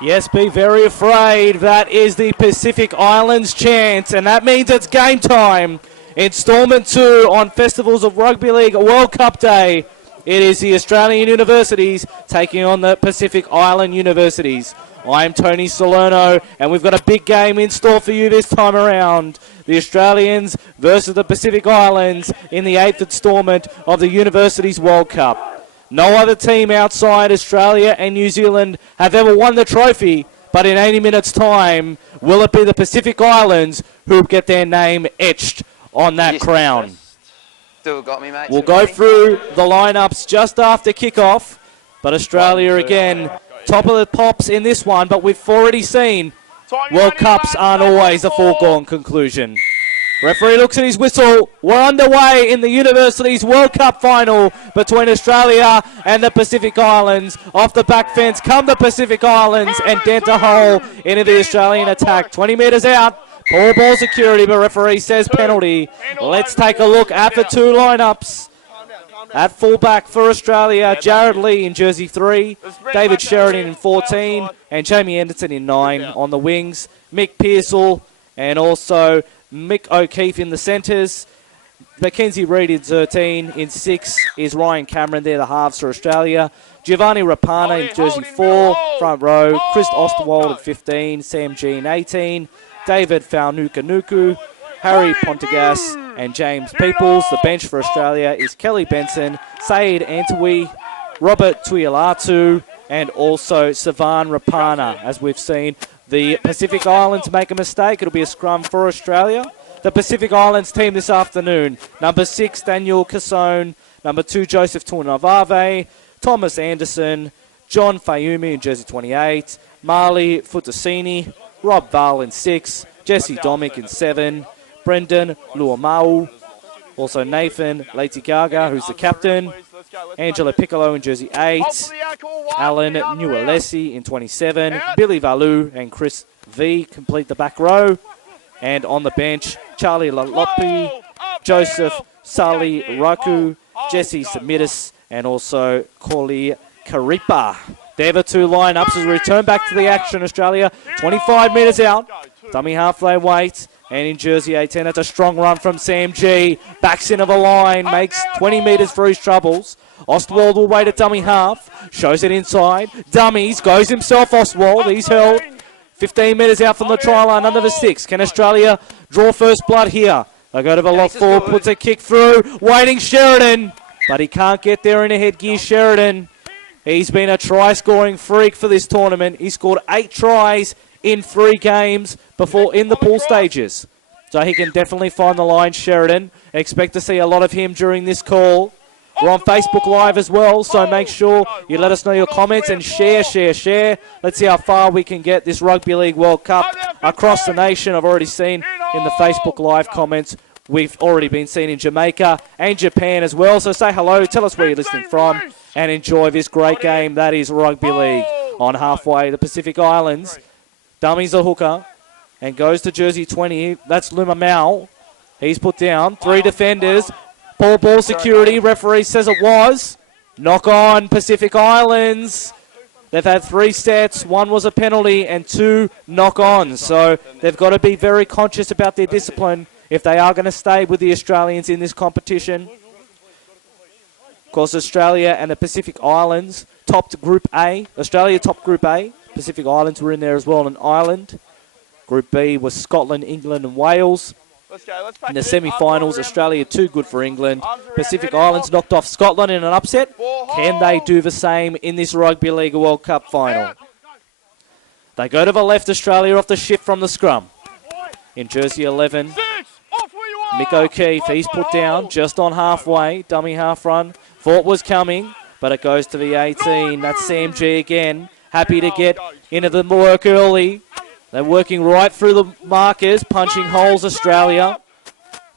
Yes, be very afraid. That is the Pacific Islands chant, and that means it's game time. Installment 2 on Festivals of Rugby League World Cup Day. It is the Australian universities taking on the Pacific Island universities. I'm Tony Salerno, and we've got a big game in store for you this time around. The Australians versus the Pacific Islands in the 8th installment of the Universities World Cup. No other team outside Australia and New Zealand have ever won the trophy, but in 80 minutes' time, will it be the Pacific Islands who get their name etched on that crown? Still got me, mate. We'll go through the lineups just after kickoff, but Australia again, top of the pops in this one, but we've already seen World Cups aren't always a foregone conclusion. Referee looks at his whistle. We're underway in the Universities World Cup final between Australia and the Pacific Islands. Off the back fence come the Pacific Islands and dent a hole into the Australian attack. 20 metres out. Poor ball security, but referee says penalty. Let's take a look at the two lineups. At fullback for Australia, Jared Lee in jersey 3, David Sheridan in 14, and Jamie Anderson in 9 on the wings. Mick Pearsall and also Mick O'Keefe in the centres. Mackenzie Reid in 13. In 6 is Ryan Cameron. They're the halves for Australia. Giovanni Rapana in jersey 4, front row. Chris Osterwald in 15. Sam G in 18. David Faunukanuku. Harry Pontegas and James Peoples. The bench for Australia is Kelly Benson, Saeed Antwi, Robert Tuialatu, and also Savan Rapana. As we've seen, the Pacific Islands make a mistake. It'll be a scrum for Australia. The Pacific Islands team this afternoon. Number 6, Daniel Cassone. Number 2, Joseph Tornavave. Thomas Anderson. John Fayumi in jersey 28. Marley Futasini. Rob Val in 6. Jesse Domick in 7. Brendan Luamau. Also Nathan Leitigaga, who's the captain. Angela Piccolo in jersey 8. Alan Nualesi in 27. Billy Valu and Chris V complete the back row. And on the bench, Charlie Lalopi, Joseph Sali Raku, Jesse Samitis, and also Corley Karipa. They're the two lineups as we return back to the action. Australia 25 metres out. Dummy halfway weight. And in jersey 18, that's a strong run from Sam G. Backs into the line, makes 20 metres for his troubles. Ostwald will wait at dummy half. Shows it inside. Dummies, goes himself Ostwald. He's held 15 metres out from the try line under the 6. Can Australia draw first blood here? They go to the lock forward, puts a kick through. Waiting Sheridan, but he can't get there in a headgear. Sheridan, he's been a try-scoring freak for this tournament. He scored 8 tries in 3 games before in the pool stages. So he can definitely find the line, Sheridan. Expect to see a lot of him during this call. We're on Facebook Live as well, so make sure you let us know your comments and share. Let's see how far we can get this Rugby League World Cup across the nation. I've already seen in the Facebook Live comments, we've already been seen in Jamaica and Japan as well. So say hello, tell us where you're listening from, and enjoy this great game that is Rugby League. On halfway, the Pacific Islands. Dummies a hooker and goes to jersey 20. That's Luma Mao. He's put down. 3 defenders. Poor ball security. Referee says it was. Knock on Pacific Islands. They've had 3 sets. 1 was a penalty and 2 knock on. So they've got to be very conscious about their discipline if they are going to stay with the Australians in this competition. Of course, Australia and the Pacific Islands topped Group A. Australia topped Group A. Pacific Islands were in there as well, an island. Group B was Scotland, England and Wales. In the semi-finals, Australia too good for England. Pacific Islands knocked off Scotland in an upset. Can they do the same in this Rugby League World Cup final? They go to the left, Australia off the shift from the scrum. In jersey 11, Mick O'Keefe, he's put down just on halfway. Dummy half run. Thought was coming, but it goes to the 18. That's Sam G again. Happy to get into the work early. They're working right through the markers, punching holes, Australia.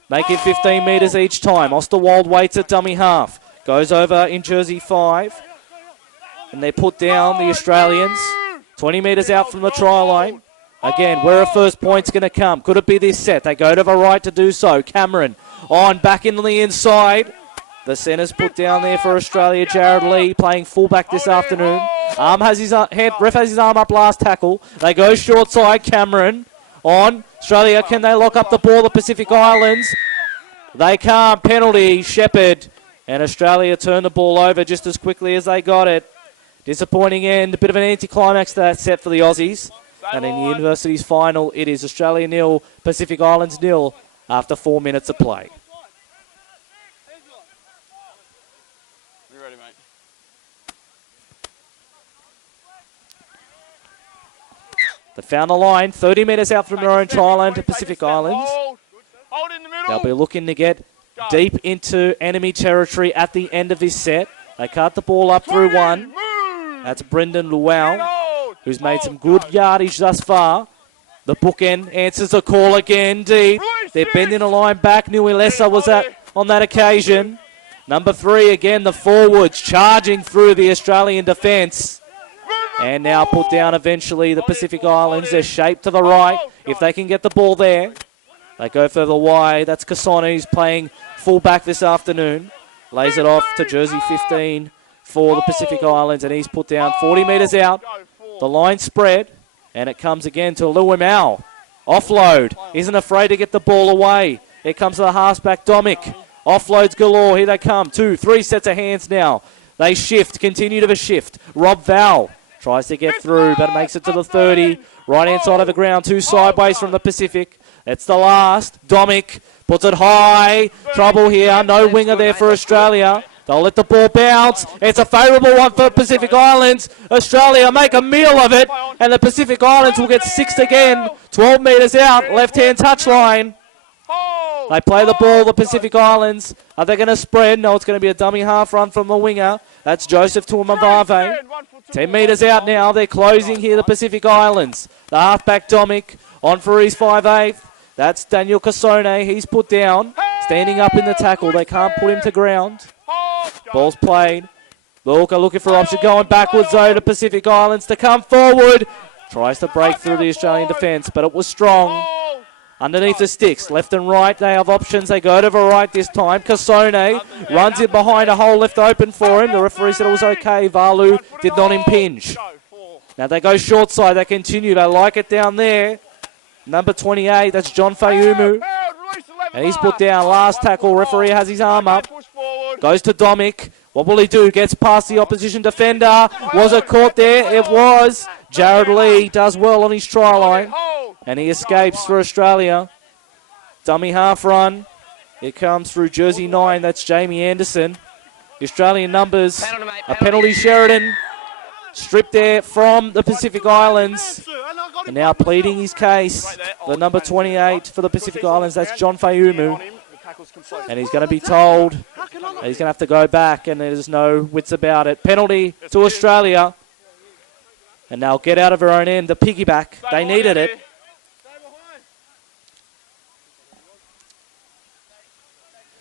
Making 15 metres each time. Osterwald waits at dummy half. Goes over in jersey 5. And they put down the Australians. 20 metres out from the try line. Again, where are first points going to come? Could it be this set? They go to the right to do so. Cameron on, back into the inside. The centre's put down there for Australia. Jared Lee playing fullback this afternoon. Ref has his arm up last tackle. They go short side. Cameron on. Australia, can they lock up the ball? The Pacific Islands. They can't. Penalty. Shepherd. And Australia turn the ball over just as quickly as they got it. Disappointing end. A bit of an anticlimax to that set for the Aussies. And in the University's final, it is Australia 0, Pacific Islands 0 after 4 minutes of play. You ready, mate? They found the line, 30 metres out from their own try line to Pacific Islands. Hold in the middle. They'll be looking to get deep into enemy territory at the end of this set. They cut the ball up through one. That's Brendan Luau, who's made some good yardage thus far. The bookend answers the call again, deep. They're bending a line back. Nuilesa was on that occasion. Number 3 again, the forwards charging through the Australian defence. And now put down eventually the Pacific Islands. They're shaped to the right. If they can get the ball there, they go further wide. That's Kasona, who's playing full-back this afternoon. Lays it off to jersey 15 for the Pacific Islands, and he's put down 40 metres out. The line spread, and it comes again to Luimau. Offload. Isn't afraid to get the ball away. Here comes the halfback, Domic. Offloads galore. Here they come. 2, 3 sets of hands now. They shift, continue to shift. Rob Val tries to get through, but makes it to the 30. Right-hand side of the ground, 2 sideways from the Pacific. It's the last. Domic puts it high. Trouble here. No winger there for Australia. They'll let the ball bounce. It's a favourable one for Pacific Islands. Australia make a meal of it, and the Pacific Islands will get 6 again. 12 metres out, left-hand touchline. They play the ball, the Pacific Islands. Are they going to spread? No, it's going to be a dummy half run from the winger. That's Joseph Tuamavave. 10 metres out now. They're closing here, the Pacific Islands. The halfback, Domic, on for his 5'8". That's Daniel Kasone. He's put down, standing up in the tackle. They can't put him to ground. Ball's played. Looker looking for option, going backwards though to Pacific Islands to come forward. Tries to break through the Australian defence, but it was strong. Underneath the sticks, left and right, they have options. They go to the right this time. Kasone runs in behind, a hole left open for him. The referee said it was okay. Valu did not impinge. Now they go short side, they continue. They like it down there. Number 28, that's John Fayumu. And he's put down, last tackle. Referee has his arm up. Goes to Domic. What will he do? Gets past the opposition defender. Was it caught there? It was. Jared Lee does well on his try line. And he escapes for Australia. Dummy half run. It comes through jersey 9. That's Jamie Anderson. The Australian numbers. A penalty, Sheridan. Stripped there from the Pacific Islands. And now pleading his case. The number 28 for the Pacific Islands. That's John Fayumu. And he's going to be told that he's going to have to go back, and there's no wits about it. Penalty to Australia. And they'll get out of their own end. The piggyback. They needed it.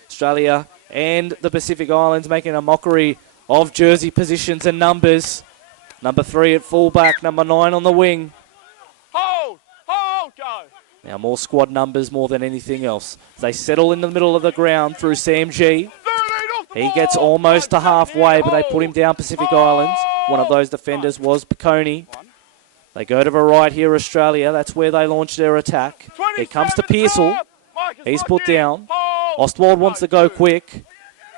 Australia and the Pacific Islands making a mockery of jersey positions and numbers. Number 3 at fullback, number 9 on the wing. Hold, go. Now more squad numbers more than anything else. They settle in the middle of the ground through Sam G. He gets almost to halfway, but they put him down Pacific Islands. One of those defenders was Piccone. They go to the right here, Australia. That's where they launch their attack. It comes to Pearsall. He's put down. Ostwald wants to go quick.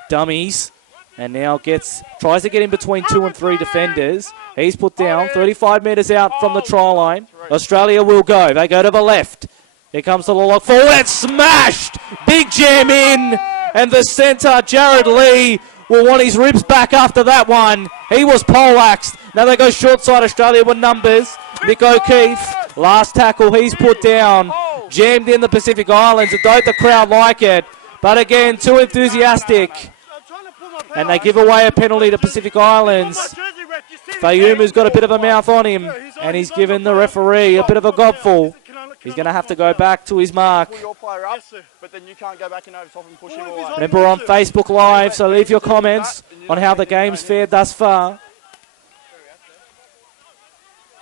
Dummies. And now tries to get in between 2 and 3 defenders. He's put down 35 metres out from the try line. Australia will go. They go to the left. Here comes the lock forward. It's smashed. Big jam in. And the centre, Jared Lee, will want his ribs back after that one. He was poleaxed. Now they go short side. Australia with numbers. Nick O'Keefe, last tackle, he's put down. Jammed in the Pacific Islands. And don't the crowd like it. But again, too enthusiastic. And they give away a penalty to Pacific Islands. Fayumu's got a bit of a mouth on him. And he's given the referee a bit of a gobful. He's going to have to go back to his mark. Remember, we're on Facebook Live, so leave your comments on how the game's fared thus far.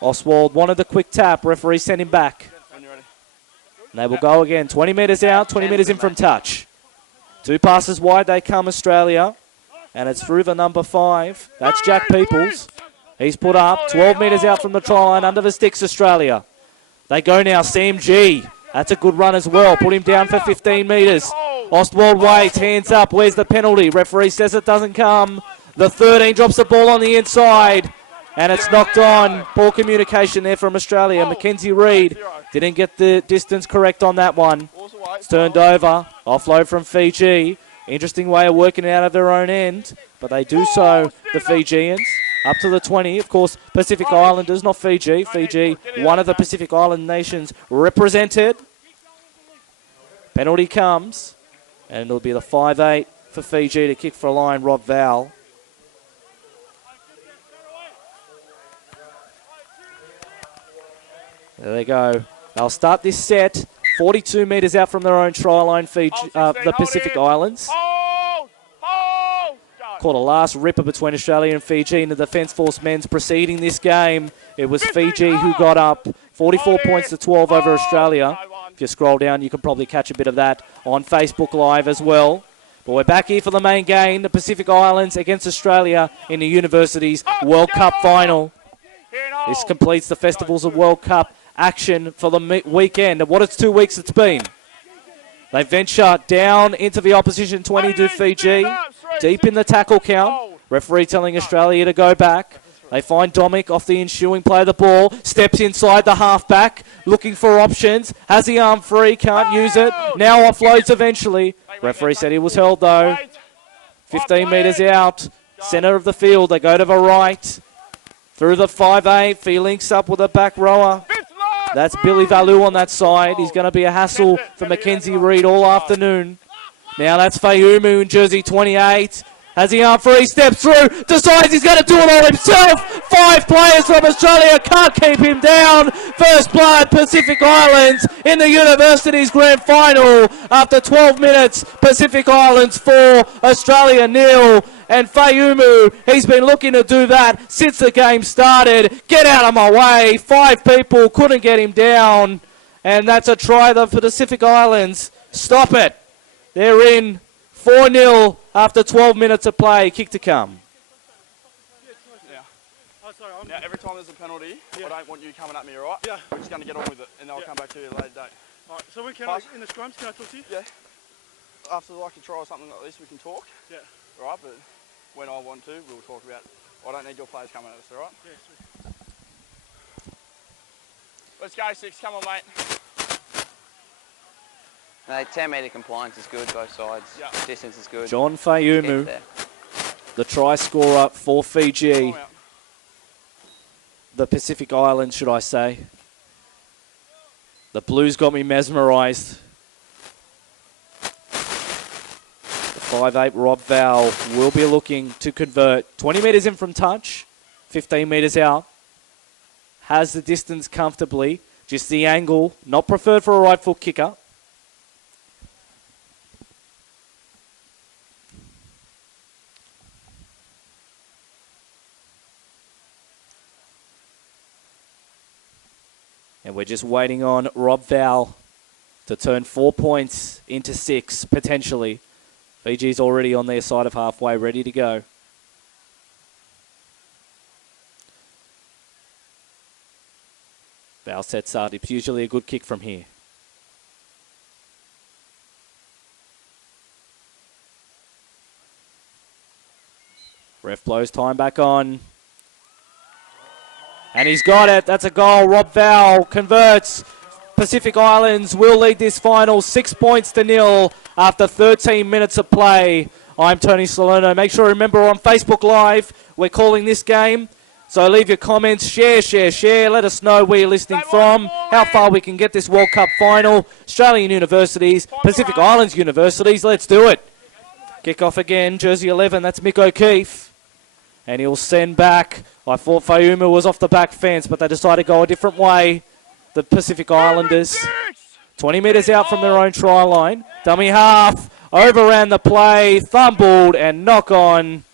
Oswald wanted the quick tap. Referee sent him back. And they will go again. 20 metres out, 20 metres in from touch. 2 passes wide, they come, Australia. And it's through the number 5. That's Jack Peoples. He's put up 12 metres out from the try line, under the sticks, Australia. They go now, Sam G. That's a good run as well. Put him down for 15 metres. Ostwald waits, hands up. Where's the penalty? Referee says it doesn't come. The 13 drops the ball on the inside. And it's knocked on. Poor communication there from Australia. Mackenzie Reid didn't get the distance correct on that one. It's turned over. Offload from Fiji. Interesting way of working it out of their own end. But they do so, the Fijians. Up to the 20, of course, Pacific Islanders, not Fiji. Fiji, one of the Pacific Island nations represented. Penalty comes, and it'll be the 5-8 for Fiji to kick for a line, Rob Val. There they go. They'll start this set 42 metres out from their own try line, Fiji, the Pacific Islands. Caught a last ripper between Australia and Fiji in the Defence Force men's preceding this game. It was Fiji who got up 44 points to 12 over Australia. If you scroll down, you can probably catch a bit of that on Facebook Live as well. But we're back here for the main game, the Pacific Islands against Australia in the Universities World Cup final. This completes the Festivals of World Cup action for the weekend. And what it's 2 weeks it's been. They venture down into the opposition 20 to Fiji. Deep in the tackle count. Referee telling Australia to go back. They find Domic off the ensuing play of the ball. Steps inside the halfback. Looking for options. Has the arm free. Can't use it. Now offloads eventually. Referee said he was held though. 15 metres out. Centre of the field. They go to the right. Through the 5-8. He links up with a back rower. That's Billy Valu on that side. He's going to be a hassle for Mackenzie Reid all afternoon. Now that's Fayumu in jersey 28. Has the arm free, steps through, decides he's going to do it all himself. 5 players from Australia can't keep him down. First blood, Pacific Islands in the Universities Grand Final. After 12 minutes, Pacific Islands 4, Australia 0. And Fayumu, he's been looking to do that since the game started. Get out of my way. 5 people couldn't get him down. And that's a try for the Pacific Islands. Stop it. They're in 4-0 after 12 minutes of play. Kick to come. Now, every time there's a penalty, I don't want you coming at me, all right? Yeah. We're just going to get on with it, and then I'll come back to you at a later date. All right, so we can, in the scrums, can I talk to you? Yeah. After like a try or something like this, we can talk. Yeah. All right, but when I want to, we'll talk about it. I don't need your players coming at us, all right? Yeah, sweet. Let's go, 6. Come on, mate. No, 10 metre compliance is good, both sides. Yeah. Distance is good. John Fayumu, the try scorer for Fiji. The Pacific Islands, should I say. The Blues got me mesmerised. The 5'8" Rob Val will be looking to convert. 20 metres in from touch, 15 metres out. Has the distance comfortably. Just the angle, not preferred for a right foot kicker. And we're just waiting on Rob Val to turn 4 points into 6, potentially. Fiji's already on their side of halfway, ready to go. Val sets up. It's usually a good kick from here. Ref blows time back on. And he's got it. That's a goal. Rob Val converts. Pacific Islands will lead this final 6 points to 0 after 13 minutes of play. I'm Tony Salerno. Make sure to remember on Facebook Live, we're calling this game. So leave your comments, share. Let us know where you're listening from, how far we can get this World Cup final. Australian Universities, Pacific Islands Universities, let's do it. Kick off again, jersey 11, that's Mick O'Keefe. And he'll send back. I thought Fayumu was off the back fence, but they decided to go a different way. The Pacific Islanders. 20 metres out from their own try line. Dummy half. Overran the play. Fumbled and knock on.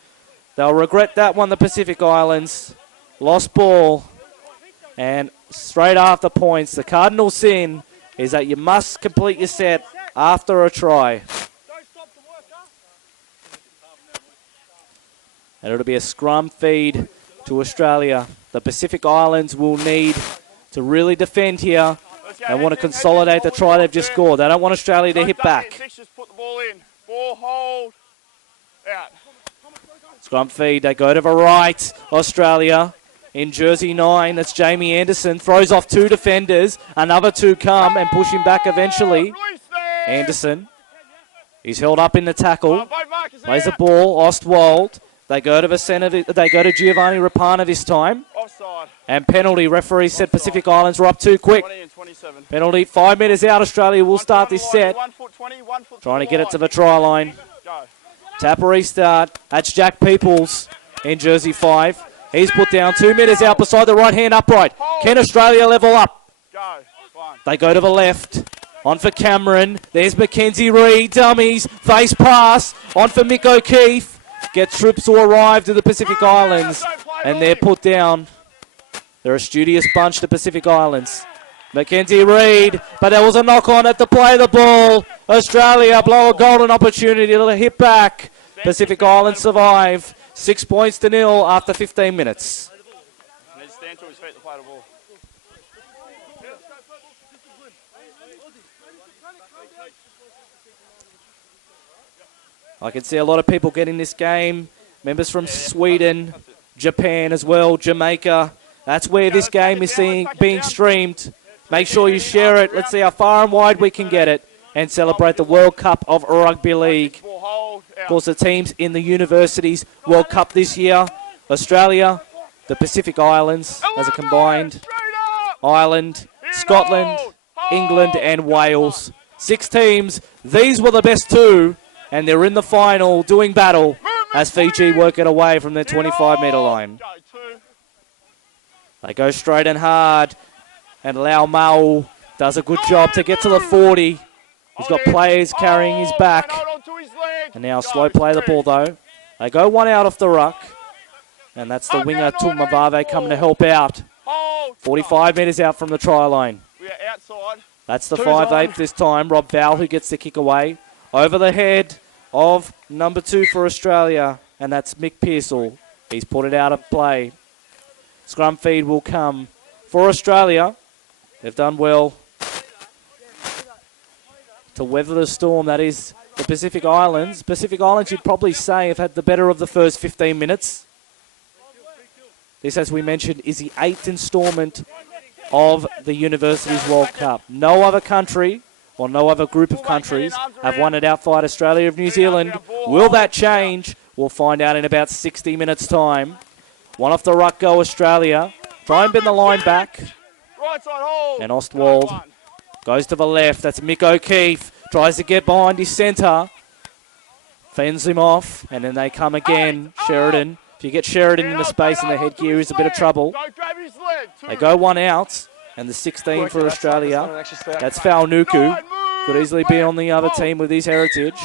They'll regret that one, the Pacific Islands. Lost ball. And straight after points, the cardinal sin is that you must complete your set after a try. And it'll be a scrum feed to Australia. The Pacific Islands will need to really defend here. They want to consolidate the try they've just scored. They don't want Australia to hit back. Just put the ball in. Ball hold. Out. Scrum feed, they go to the right. Australia in jersey 9, that's Jamie Anderson. Throws off 2 defenders. Another 2 come and push him back eventually. Anderson, he's held up in the tackle. Plays the ball, Ostwald. They go to the centre. They go to Giovanni Rapana this time. Offside. And penalty. Referee said Pacific Islands were up too quick. 20 and 27. Penalty. 5 minutes out. Australia will start this set. 1 foot 20, 1 foot Trying to get it to the try line. Go. Tap a restart. That's Jack Peoples in jersey 5. He's put down 2 meters out beside the right hand upright. Can Australia level up? Go. Fine. They go to the left. On for Cameron. There's Mackenzie Reid. Dummies. Face pass. On for Mick O'Keefe. Gets troops to arrive to the Pacific Islands. And they're put down. They're a studious bunch, the Pacific Islands. Mackenzie Reid. But there was a knock on it to play the ball. Australia blow a golden opportunity to hit back. Pacific Islands survive. 6 points to 0 after 15 minutes. He needs to stand to his feet to play the ball. I can see a lot of people getting this game. Members from Sweden, Japan as well, Jamaica. That's where this game is being streamed. Make sure you share it. Let's see how far and wide we can get it and celebrate the World Cup of Rugby League. Of course, the teams in the Universities World Cup this year. Australia, the Pacific Islands as a combined Ireland, Scotland, England and Wales. 6 teams. These were the best 2. And they're in the final doing battle as Fiji work it away from their 25-metre line. They go straight and hard. And Lau Mau does a good job to get to the 40. He's got players carrying his back. And now slow play the ball though. They go 1 out off the ruck. And that's the winger Tumavave coming to help out. 45 metres out from the try line. That's the 5'8" this time. Rob Val who gets the kick away. Over the head of number 2 for Australia, and that's Mick Pearsall. He's put it out of play. Scrum feed will come for Australia. They've done well to weather the storm. That is the Pacific Islands. Pacific Islands, you'd probably say, have had the better of the first 15 minutes. This, as we mentioned, is the 8th instalment of the Universities World Cup. No other country or no other group of countries have won it outside Australia of New Zealand. Will that change? We'll find out in about 60 minutes' time. 1 off the ruck go Australia. Try and bend the line back. And Ostwald goes to the left. That's Mick O'Keefe. Tries to get behind his centre. Fends him off. And then they come again. Sheridan. If you get Sheridan in the space in the headgear, he's a bit of trouble. They go 1 out. And the 16 for Australia, that's Faunuku. Could easily be on the other team with his heritage.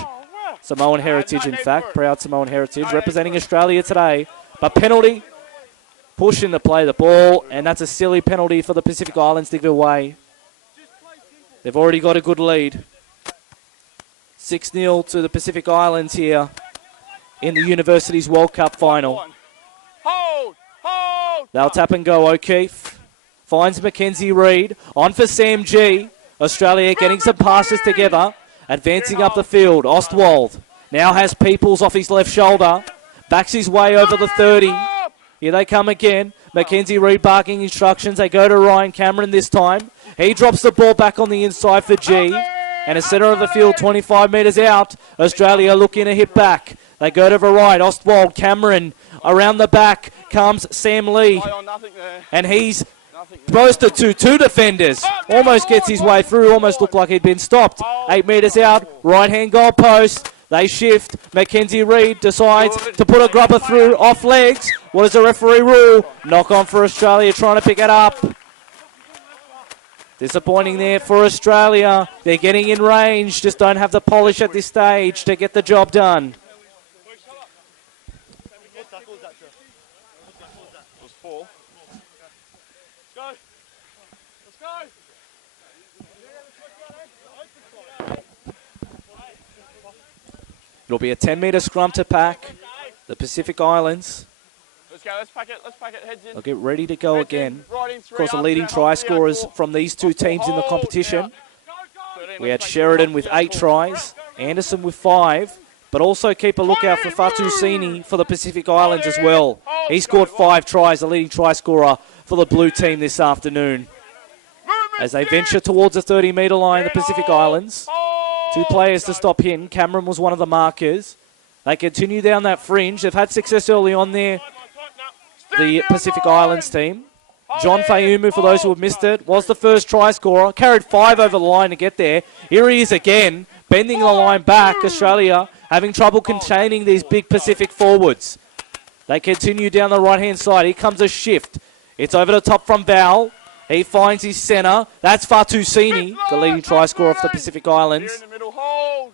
Samoan heritage, in fact. Proud Samoan heritage. Representing Australia today. But penalty. Pushing to play the ball. And that's a silly penalty for the Pacific Islands to give away. They've already got a good lead. 6-0 to the Pacific Islands here in the Universities World Cup final. They'll tap and go O'Keefe. Finds Mackenzie Reid. On for Sam G. Australia getting some passes together. Advancing up the field. Ostwald now has Peoples off his left shoulder. Backs his way over the 30. Here they come again. Mackenzie Reid barking instructions. They go to Ryan Cameron this time. He drops the ball back on the inside for G. And a centre of the field 25 metres out. Australia looking to hit back. They go to the right. Ostwald, Cameron. Around the back comes Sam Lee. And he's posted to 2 defenders. Almost gets his way through. Almost looked like he'd been stopped. 8 metres out. Right hand goal post. They shift. Mackenzie Reid decides to put a grubber through off legs. What does the referee rule? Knock on for Australia trying to pick it up. Disappointing there for Australia. They're getting in range. Just don't have the polish at this stage to get the job done. It'll be a 10-metre scrum to pack. The Pacific Islands go. Let's pack it. Heads in. They'll get ready to go Heads again. in. Right in, Of course, the arms leading down, try hold, scorers 4. from these two teams in the Hold, competition. out. 13, We had let's make Sheridan sure with we're off 8 the tries, Anderson with 5, but also keep a lookout for Fatusini for the Pacific Islands as well. He scored 5 tries, the leading try scorer for the blue team this afternoon. As they venture towards the 30-metre line, the Pacific Islands. 2 players to stop in. Cameron was one of the markers. They continue down that fringe. They've had success early on there, the Pacific Islands team. John Fayumu, for those who have missed it, was the first try scorer. Carried 5 over the line to get there. Here he is again, bending the line back. Australia having trouble containing these big Pacific forwards. They continue down the right-hand side. Here comes a shift. It's over the top from Val. He finds his centre. That's Fatusini, the leading try scorer of the Pacific Islands.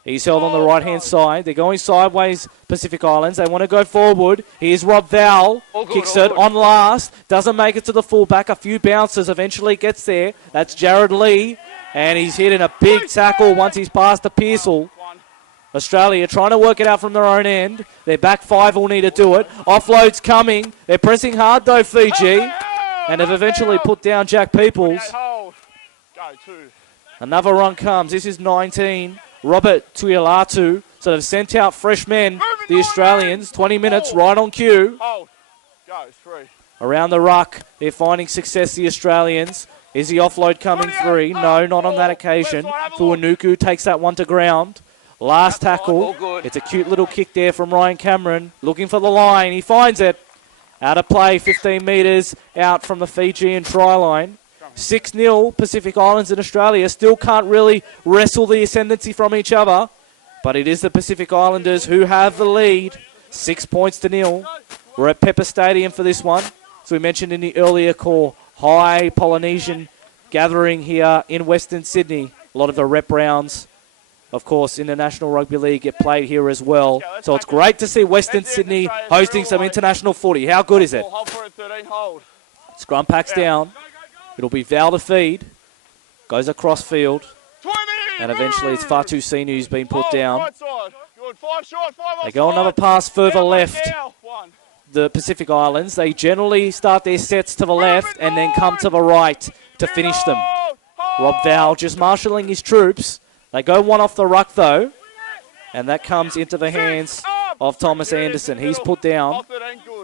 He's held on the right-hand side. They're going sideways, Pacific Islands. They want to go forward. Here's Rob Val. Kicks it on last. Doesn't make it to the fullback. A few bounces. Eventually gets there. That's Jared Lee. And he's hitting a big tackle once he's past the Pearsall. Australia trying to work it out from their own end. Their back 5 will need to do it. Offload's coming. They're pressing hard though, Fiji. And have eventually put down Jack Peoples. Another run comes. This is 19. Robert Tuiolatu. So they've sent out fresh men, the Australians. 20 minutes right on cue. Around the ruck, they're finding success, the Australians. Is the offload coming free? No, not on that occasion. Fuanuku takes that one to ground. Last tackle. It's a cute little kick there from Ryan Cameron. Looking for the line. He finds it. Out of play, 15 metres out from the Fijian try line. 6-0, Pacific Islands and Australia. Still can't really wrestle the ascendancy from each other. But it is the Pacific Islanders who have the lead. 6 points to 0. We're at Pepper Stadium for this one. As we mentioned in the earlier call, high Polynesian gathering here in Western Sydney. A lot of the rep rounds, of course, in the National Rugby League get played here as well. So it's great to see Western Sydney hosting some international footy. How good is it? Scrum packs down. It'll be Val to feed. Goes across field. And eventually it's Fatusini who's been put down. They go another pass further left. The Pacific Islands, they generally start their sets to the left and then come to the right to finish them. Rob Val just marshalling his troops. They go one off the ruck though, and that comes into the hands of Thomas Anderson. He's put down.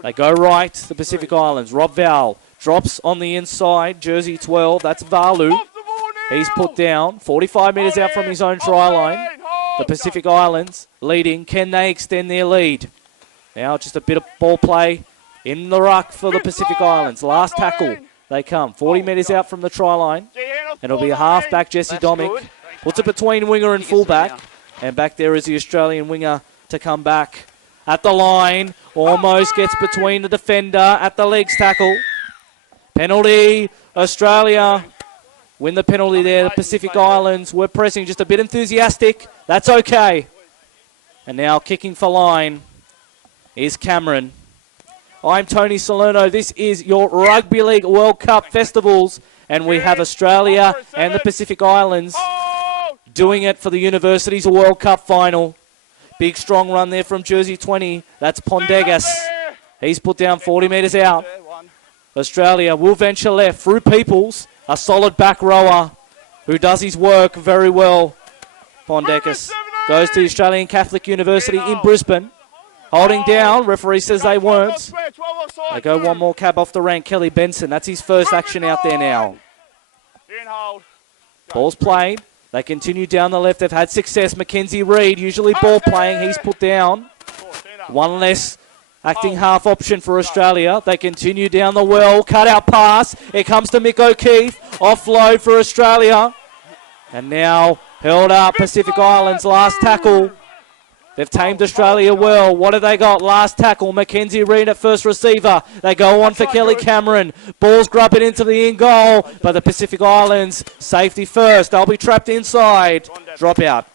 They go right, the Pacific Islands. Rob Val drops on the inside, jersey 12, that's Valu. He's put down, 45 metres out from his own try line. The Pacific Islands leading. Can they extend their lead? Now just a bit of ball play in the ruck for the Pacific Islands. Last tackle, they come. 40 metres out from the try line. And it'll be a half-back, Jesse Domick. Puts it between winger and fullback. And back there is the Australian winger to come back. At the line, almost gets between the defender at the legs tackle. Penalty, Australia. Win the penalty there. The Pacific Islands were pressing, just a bit enthusiastic. That's okay. And now kicking for line is Cameron. I'm Tony Salerno. This is your Rugby League World Cup festivals. And we have Australia and the Pacific Islands doing it for the Universities World Cup final. Big strong run there from jersey 20. That's Pondegas. He's put down 40 metres out. Australia will venture left through Peoples. A solid back rower who does his work very well. Pondegas goes to the Australian Catholic University in Brisbane. Holding down. Referee says they weren't. They go one more cab off the rank. Kelly Benson. That's his first action out there now. Ball's played. They continue down the left. They've had success. Mackenzie Reid, usually ball playing. He's put down. One less acting half option for Australia. They continue down the well. Cut out pass. It comes to Mick O'Keefe. Offload for Australia. And now held up Pacific Islands. Last tackle. They've tamed Australia well. What have they got? Last tackle. Mackenzie Reid at first receiver. They go on for Kelly Cameron. Ball's grubbing into the in goal. But the Pacific Islands, safety first. They'll be trapped inside. Drop out.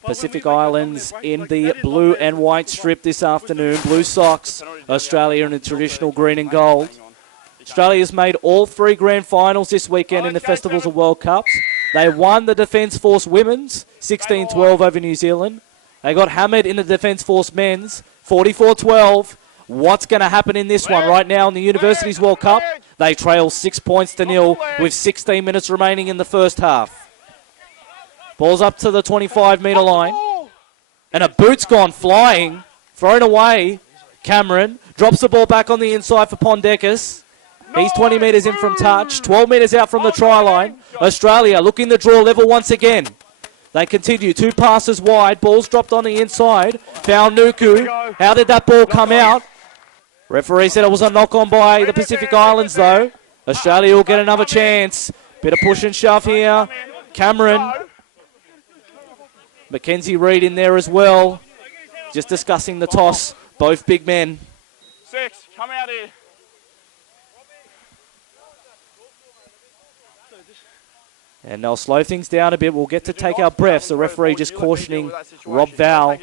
Pacific Islands in the blue and white strip this afternoon. Blue socks. Australia in the traditional green and gold. Australia's made all 3 grand finals this weekend in the Festivals of World Cups. They won the Defence Force Women's 16-12 over New Zealand. They got hammered in the Defence Force Men's 44-12. What's going to happen in this one right now in the Universities World Cup? They trail 6 points to nil with 16 minutes remaining in the first half. Ball's up to the 25-metre line. And a boot's gone flying. Thrown away. Cameron drops the ball back on the inside for Pondekis. He's 20 metres in from touch. 12 metres out from the try line. Australia looking to draw level once again. They continue. 2 passes wide. Ball's dropped on the inside. Found Nuku. How did that ball come out? Referee said it was a knock-on by the Pacific Islands, though. Australia will get another chance. Bit of push and shove here. Cameron. Mackenzie Reid in there as well. Just discussing the toss. Both big men. 6, come out here. And they'll slow things down a bit. We'll get to take our breaths. The referee just cautioning Rob Val.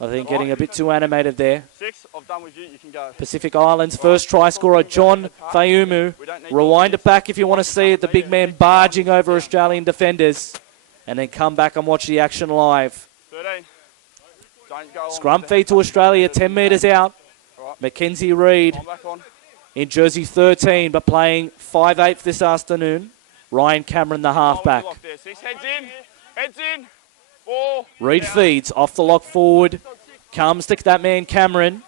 I think getting a bit too animated there. 6, I've done with you. You can go. Pacific Islands first try scorer John Fayumu. Rewind it back if you want to see it. The big man barging over Australian defenders. And then come back and watch the action live. 13. Don't go on. Scrum feed to Australia 10 metres out. Mackenzie Reid in jersey 13 but playing 5/8 this afternoon. Ryan Cameron, the halfback. 6, heads in. Heads in. 4. Reid feeds off the lock forward. Comes to that man Cameron.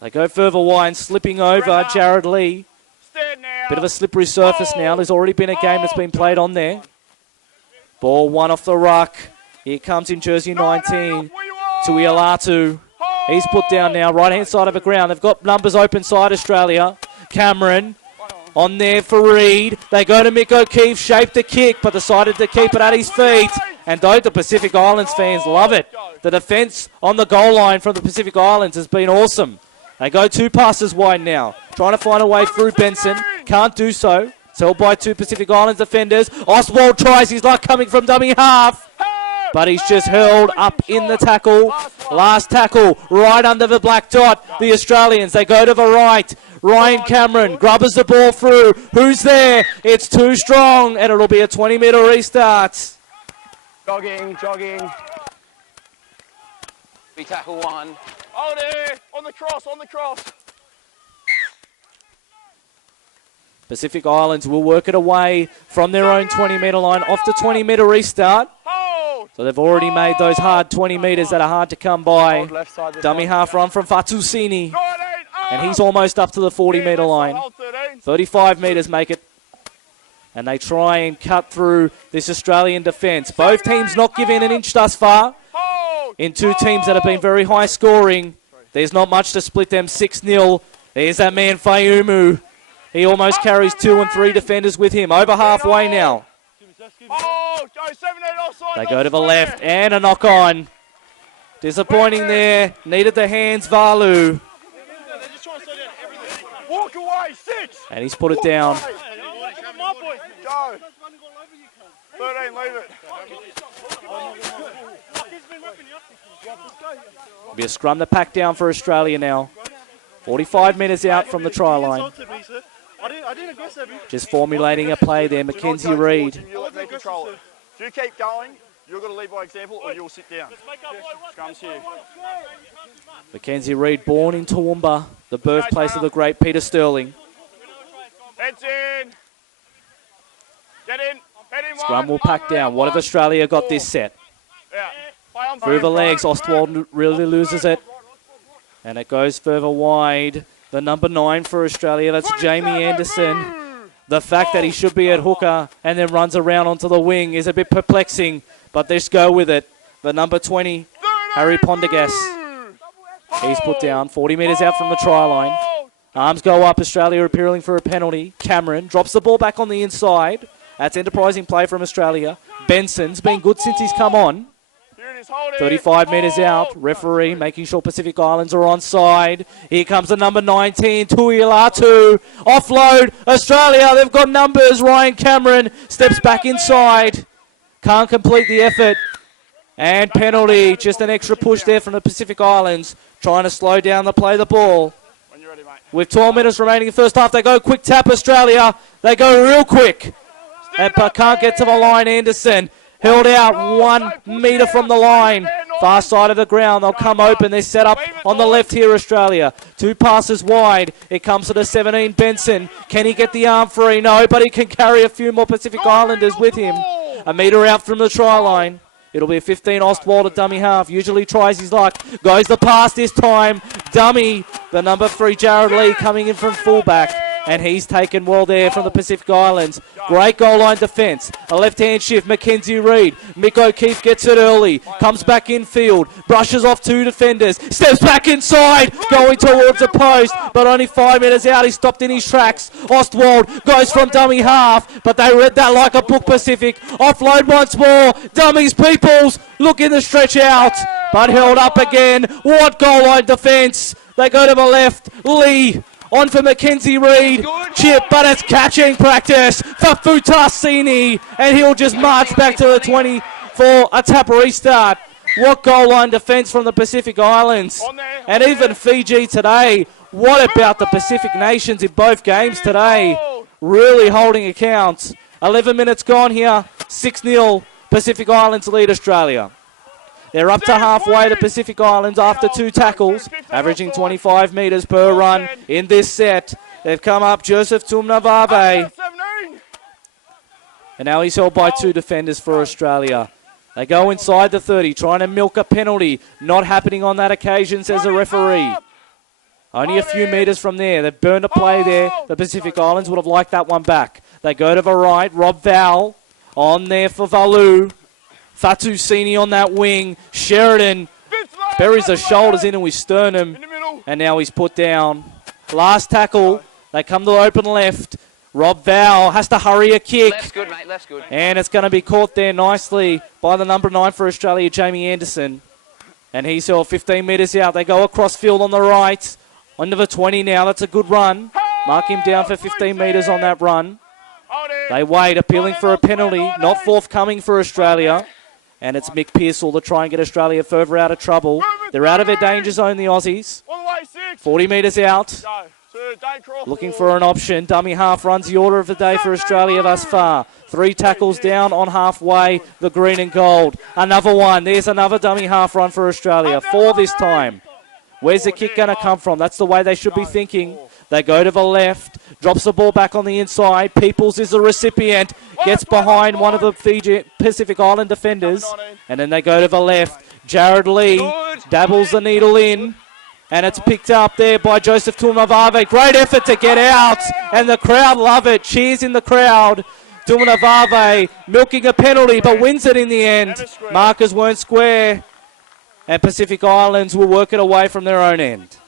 They go further wide, slipping over Jared Lee. Bit of a slippery surface now. There's already been a game that's been played on there. Ball one off the ruck. Here comes in jersey 19. Tuialatu. He's put down now. Right-hand side of the ground. They've got numbers open side Australia. Cameron on there for Reid. They go to Mick O'Keefe. Shaped the kick, but decided to keep it at his feet. And don't the Pacific Islands fans love it. The defence on the goal line from the Pacific Islands has been awesome. They go 2 passes wide now. Trying to find a way through Benson. Can't do so. It's held by 2 Pacific Islands defenders. Oswald tries. He's not coming from dummy half. But he's just hurled up in the tackle. Last tackle right under the black dot. The Australians, they go to the right. Ryan Cameron grubbers the ball through. Who's there? It's too strong, and it'll be a 20-metre restart. Jogging. We tackle 1. Oh, there. On the cross. Pacific Islands will work it away from their own 20-metre line off the 20-metre restart. So they've already made those hard 20 metres that are hard to come by. Dummy half run from Fatusini. And he's almost up to the 40-metre line. 35 metres make it. And they try and cut through this Australian defence. Both teams not giving an inch thus far. In 2 teams that have been very high scoring. There's not much to split them 6-0. There's that man Fayumu. He almost carries 2 and 3 defenders with him. Over halfway now. They go to the left and a knock on. Disappointing there. Needed the hands, Valu. Walk away, 6. And he's put it down. Go. 13, leave it. It'll be a scrum to pack down for Australia now. 45 metres out from the try line. Just formulating a play there, Mackenzie Reid. If you keep going, you're going to lead by example or you'll sit down. Scrum's here. Mackenzie Reid, born in Toowoomba, the birthplace of the great Peter Sterling. Heads in. Get in. Head in. Scrum will pack down. What have Australia got this set? Through the legs, Ostwald really loses it. And it goes further wide. The number 9 for Australia, that's Jamie Anderson. The fact that he should be at hooker and then runs around onto the wing is a bit perplexing, but let's go with it. The number 20, Harry Pondegast. He's put down 40 metres out from the try line. Arms go up, Australia appealing for a penalty. Cameron drops the ball back on the inside. That's enterprising play from Australia. Benson's been good since he's come on. 35 metres out. Referee making sure Pacific Islands are onside. Here comes the number 19, Tuialatu. Offload. Australia, they've got numbers. Ryan Cameron steps back inside. Can't complete the effort. And penalty. Just an extra push there from the Pacific Islands. Trying to slow down the play of the ball. When you're ready, mate. with 12 minutes remaining in the first half. They go quick tap, Australia. They go real quick. But can't get to the line, Anderson. Held out 1 metre from the line. Far side of the ground. They'll come open. They're set up on the left here, Australia. 2 passes wide. It comes to the 17, Benson. Can he get the arm free? No, but he can carry a few more Pacific Islanders with him. 1 metre out from the try line. It'll be a 15 Ostwald at dummy half. Usually tries his luck. Goes the pass this time. Dummy. The number 3, Jared Lee, coming in from fullback. And he's taken well there from the Pacific Islands. Great goal line defence. A left-hand shift. Mackenzie Reid. Mick O'Keefe gets it early. Comes back infield. Brushes off 2 defenders. Steps back inside. Going towards the post. But only 5 metres out. He stopped in his tracks. Ostwald goes from dummy half. But they read that like a book, Pacific. Offload once more. Dummies, Peoples. Looking to stretch out. But held up again. What goal line defence. They go to the left. Lee. On for Mackenzie Reid. Chip, but it's catching practice for Futasini. And he'll just march back to the 20 for a tap restart. What goal line defence from the Pacific Islands. And even Fiji today. What about the Pacific nations in both games today? Really holding accounts. 11 minutes gone here. 6-0. Pacific Islands lead Australia. They're up to halfway, the Pacific Islands, after 2 tackles, averaging 25 metres per run in this set. They've come up, Joseph Tumnavave. And now he's held by 2 defenders for Australia. They go inside the 30, trying to milk a penalty. Not happening on that occasion, says the referee. Only a few metres from there. They've burned a play there. The Pacific Islands would have liked that one back. They go to the right. Rob Val on there for Valu. Fatusini on that wing. Sheridan buries the shoulders into his sternum. And now he's put down. Last tackle. They come to open left. Rob Val has to hurry a kick. Less good, mate. Less good. And it's going to be caught there nicely by the number 9 for Australia, Jamie Anderson. And he's held 15 metres out. They go across field on the right. Under the 20 now. That's a good run. Mark him down for 15 metres on that run. They wait, appealing for a penalty. Not forthcoming for Australia. And it's Mick Pearsall to try and get Australia further out of trouble. They're out of their danger zone, the Aussies. 40 metres out. Looking for an option. Dummy half runs the order of the day for Australia thus far. 3 tackles down on halfway, the green and gold. Another one. There's another dummy half run for Australia. 4 this time. Where's the kick going to come from? That's the way they should be thinking. They go to the left. Drops the ball back on the inside. Peoples is the recipient. Gets behind one of the Fiji Pacific Island defenders. And then they go to the left. Jared Lee dabbles the needle in. And it's picked up there by Joseph Tumavave. Great effort to get out. And the crowd love it. Cheers in the crowd. Tumavave milking a penalty but wins it in the end. Markers weren't square. And Pacific Islands will work it away from their own end.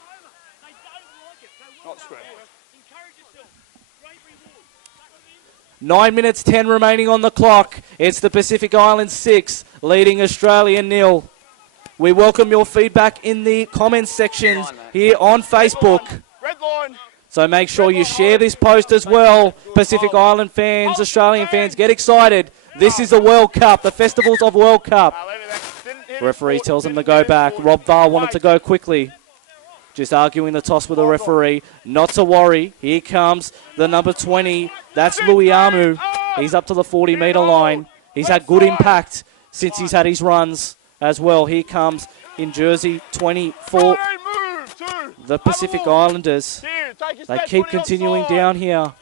9 minutes 10 remaining on the clock. It's the Pacific Islands 6, leading Australia 0. We welcome your feedback in the comments sections here on Facebook. So make sure you share this post as well. Pacific Island fans, Australian fans, get excited. This is the World Cup, the Festivals of World Cup. Referee tells him to go back. Rob Val wanted to go quickly. Just arguing the toss with the referee. Not to worry. Here comes the number 20. That's Luiamu. He's up to the 40-metre line. He's had good impact since he's had his runs as well. Here comes in jersey 24. The Pacific Islanders. They keep continuing down here.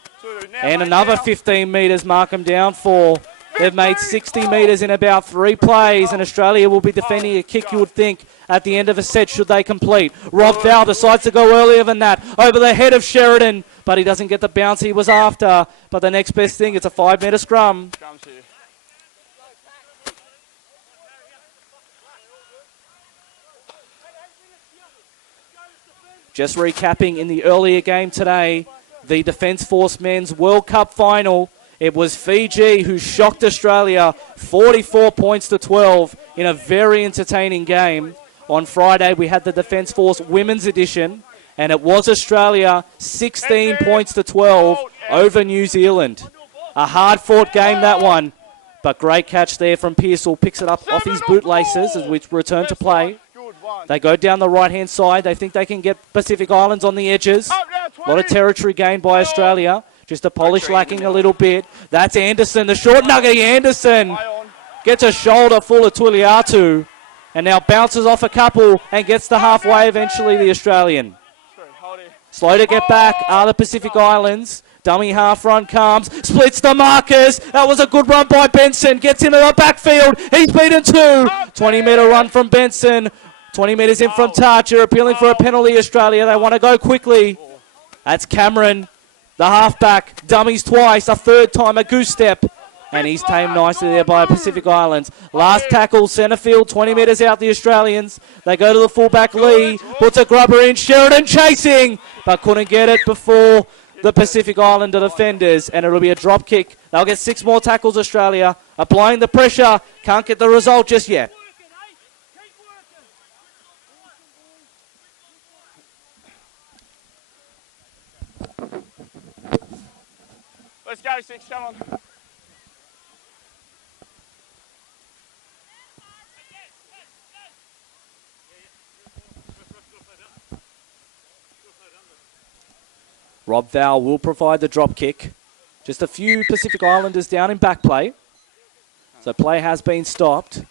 And another 15 metres. Mark them down for. They've made 60 metres in about 3 plays, and Australia will be defending a kick, you would think, at the end of a set should they complete. Rob Val decides to go earlier than that, over the head of Sheridan, but he doesn't get the bounce he was after. But the next best thing, it's a 5-metre scrum. Just recapping in the earlier game today, the Defence Force Men's World Cup final. It was Fiji who shocked Australia 44 points to 12 in a very entertaining game. On Friday, we had the Defence Force Women's Edition, and it was Australia 16 points to 12 over New Zealand. A hard-fought game, that one, but great catch there from Pearsall. Picks it up off his bootlaces as we return to play. They go down the right-hand side. They think they can get Pacific Islands on the edges. A lot of territory gained by Australia. Just a polish lacking a little bit. That's Anderson, the short nugget. Anderson gets a shoulder full of Tuiliatu. And now bounces off a couple and gets to halfway eventually, the Australian. Slow to get back are the Pacific Islands. Dummy half run comes, splits the markers. That was a good run by Benson. Gets into the backfield. He's beaten 2. 20-metre run from Benson. 20 metres in from touch. You're appealing for a penalty, Australia. They want to go quickly. That's Cameron, the halfback. Dummies twice, a third time, a goose step. And he's tamed nicely there by Pacific Islands. Last tackle, centre field, 20 metres out the Australians. They go to the fullback, Lee. Puts a grubber in, Sheridan chasing. But couldn't get it before the Pacific Islander defenders. And it'll be a drop kick. They'll get 6 more tackles, Australia. Applying the pressure. Can't get the result just yet. Let's go, 6, come on. Rob Val will provide the drop kick. Just a few Pacific Islanders down in back play. So play has been stopped. A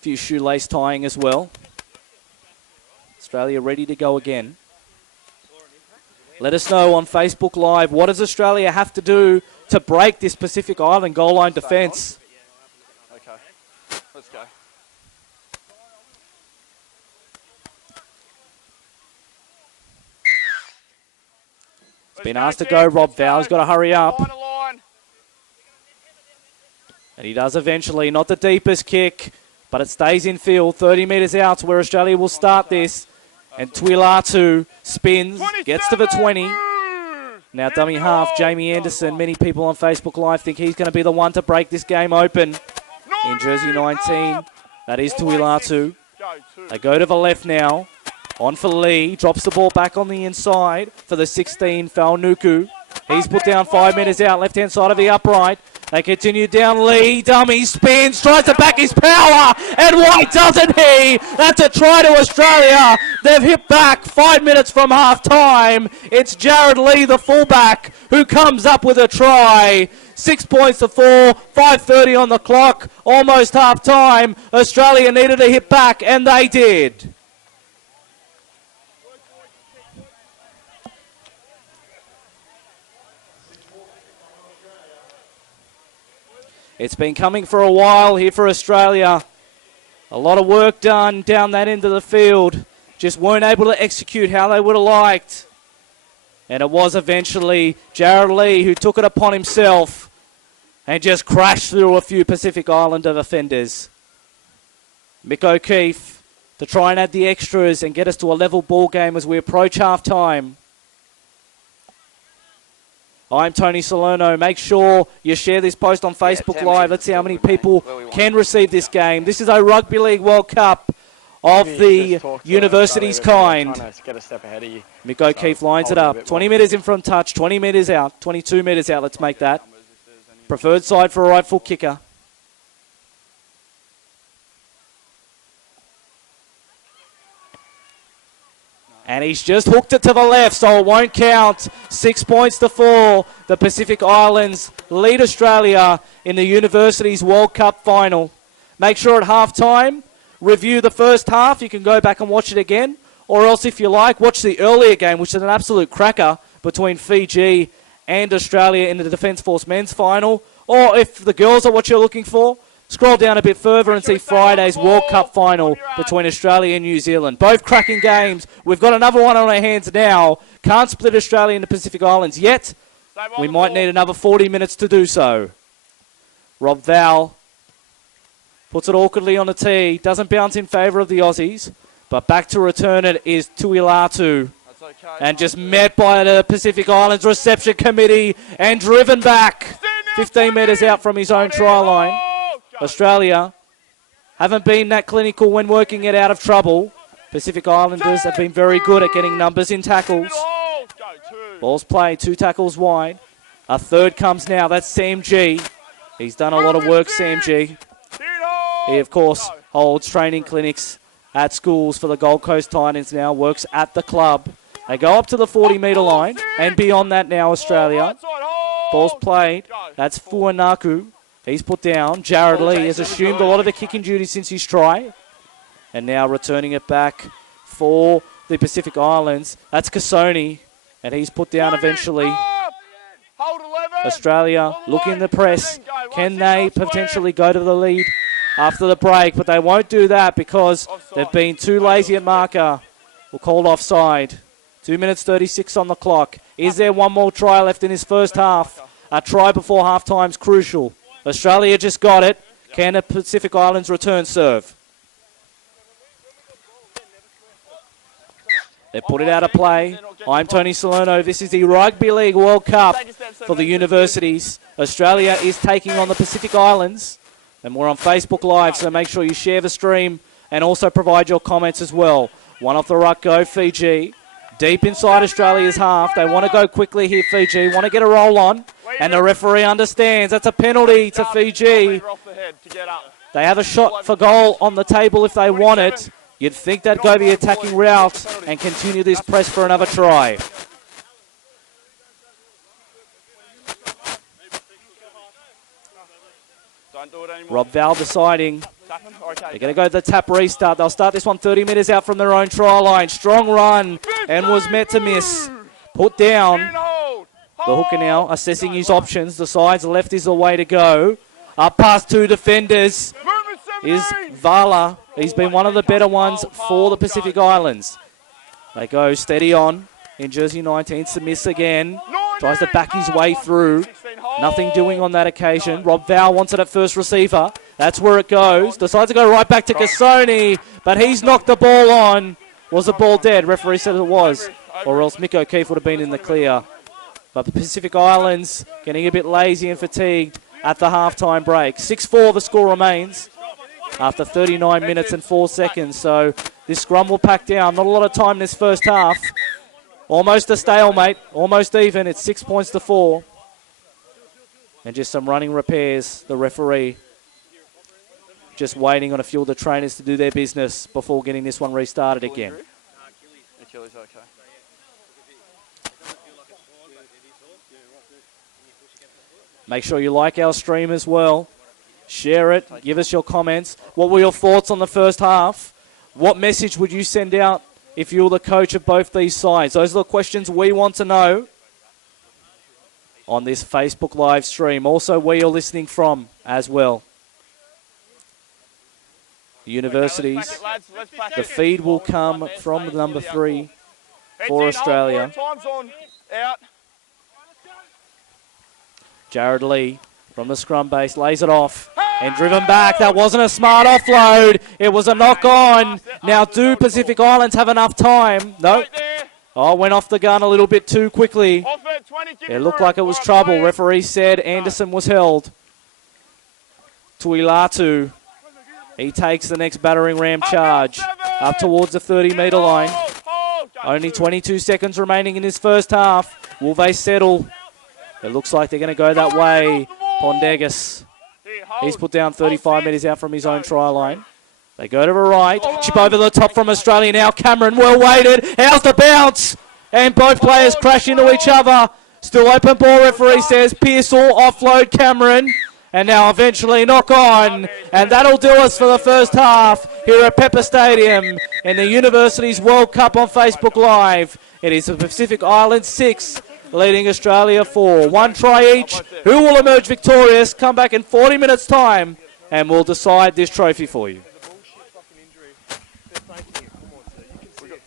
few shoelace tying as well. Australia ready to go again. Let us know on Facebook Live, what does Australia have to do to break this Pacific Island goal line defence? Okay, let's go. Been asked to go, Rob Val. He's got to hurry up. And he does eventually. Not the deepest kick, but it stays in field. 30 metres out to where Australia will start this. And Tuilatu spins, gets to the 20. Now dummy half, Jamie Anderson. Many people on Facebook Live think he's going to be the one to break this game open. In jersey 19, that is Tuilatu. They go to the left now. On for Lee, drops the ball back on the inside for the 16, Faunuku. He's put down 5 metres out, left-hand side of the upright. They continue down, Lee, dummy, spins, tries to back his power, and why doesn't he? That's a try to Australia. They've hit back 5 minutes from half-time. It's Jared Lee, the fullback, who comes up with a try. 6 points to 4, 5:30 on the clock, almost half-time. Australia needed to hit back, and they did. It's been coming for a while here for Australia. A lot of work done down that end of the field. Just weren't able to execute how they would have liked. And it was eventually Jared Lee who took it upon himself and just crashed through a few Pacific Islander defenders. Mick O'Keefe to try and add the extras and get us to a level ball game as we approach half-time. I'm Tony Salerno. Make sure you share this post on Facebook Live. Let's see how many people can receive this game. This is a Rugby League World Cup of the university's kind. Mick O'Keefe lines it up. 20 metres in from touch, 20 metres out, 22 metres out. Let's make that. Preferred side for a right foot kicker. And he's just hooked it to the left, so it won't count. 6 points to 4. The Pacific Islands lead Australia in the University's World Cup final. Make sure at halftime, review the first half. You can go back and watch it again. Or else, if you like, watch the earlier game, which is an absolute cracker between Fiji and Australia in the Defence Force men's final. Or if the girls are what you're looking for, scroll down a bit further and see Friday's World Cup final between Australia and New Zealand. Both cracking games. We've got another one on our hands now. Can't split Australia into Pacific Islands yet. We might need another 40 minutes to do so. Rob Val puts it awkwardly on the tee. Doesn't bounce in favour of the Aussies. But back to return it is Tuilatu. And just met by the Pacific Islands reception committee and driven back 15 metres out from his own try line. Australia haven't been that clinical when working it out of trouble. Pacific Islanders have been very good at getting numbers in tackles. Ball's played, 2 tackles wide. A third comes now, that's Sam G. He's done a lot of work, Sam G. He, of course, holds training clinics at schools for the Gold Coast Titans now, works at the club. They go up to the 40-metre line and beyond that now, Australia. Ball's played. That's Fuanaku. He's put down. Jared Lee has assumed a lot of the kicking duty since his try. And now returning it back for the Pacific Islands. That's Cassoni. And he's put down eventually. Australia looking the press. Can they potentially go to the lead after the break? But they won't do that because they've been too lazy at marker. We'll call offside. 2 minutes 36 on the clock. Is there one more try left in this first half? A try before halftime is crucial. Australia just got it. Can the Pacific Islands return serve? They put it out of play. I'm Tony Salerno. This is the Rugby League World Cup for the universities. Australia is taking on the Pacific Islands. And we're on Facebook Live, so make sure you share the stream and also provide your comments as well. One off the ruck go, Fiji. Deep inside Australia's half. They want to go quickly here, Fiji. Want to get a roll on. And the referee understands. That's a penalty to Fiji. They have a shot for goal on the table if they want it. You'd think they'd go the attacking route and continue this press for another try. Rob Val deciding. They're going to go to the tap restart. They'll start this one 30 metres out from their own try line. Strong run and was met to miss. Put down. The hooker now assessing his options. Decides left is the way to go. Up past two defenders is Vala. He's been one of the better ones for the Pacific Islands. They go steady on in jersey 19. To miss again. Tries to back his way through. Nothing doing on that occasion. Rob Val wants it at first receiver. That's where it goes. Decides to go right back to Cassoni, but he's knocked the ball on. Was the ball dead? Referee said it was. Or else Mick O'Keefe would have been in the clear. But the Pacific Islands getting a bit lazy and fatigued at the halftime break. 6-4 the score remains after 39 minutes and 4 seconds. So this scrum will pack down. Not a lot of time in this first half. Almost a stalemate. Almost even. It's 6 points to 4. And just some running repairs. The referee just waiting on a few of the trainers to do their business before getting this one restarted again. Achilles okay. Make sure you like our stream as well. Share it. Give us your comments. What were your thoughts on the first half? What message would you send out if you were the coach of both these sides? Those are the questions we want to know on this Facebook live stream. Also, where you're listening from as well. Universities. The feed will come from number 3 for Australia. Jared Lee from the scrum base lays it off and driven back. That wasn't a smart offload. It was a knock on. Now, do Pacific Islands have enough time? Nope. Oh, went off the gun a little bit too quickly. It looked like it was trouble. Referee said Anderson was held. Tuilatu. He takes the next battering ram charge up towards the 30-metre line. Only 22 seconds remaining in this first half. Will they settle? It looks like they're going to go that way. Pondegas. He's put down 35 metres out from his own try line. They go to the right. Chip over the top from Australia now. Cameron, well weighted. How's the bounce? And both players crash into each other. Still open ball, referee says. Pearsall offload Cameron. And now eventually knock on. And that'll do us for the first half here at Pepper Stadium in the Universities World Cup on Facebook Live. It is the Pacific Islands 6, leading Australia 4. One try each. Who will emerge victorious? Come back in 40 minutes' time and we'll decide this trophy for you.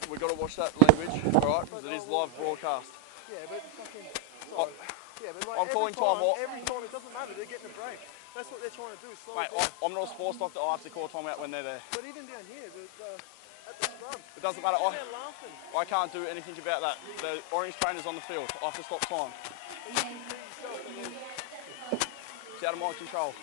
We've got to watch that language, right? Because it is live broadcast. Yeah, but fucking... I'm calling time off. Every time, it doesn't matter, they're getting a break. That's what they're trying to do, slow Mate, it down. I'm not a sports doctor, I have to call time out when they're there. But even down here, at the scrum, It doesn't matter, they're laughing. I can't do anything about that. The orange trainer's on the field, I have to stop time. It's out of my control.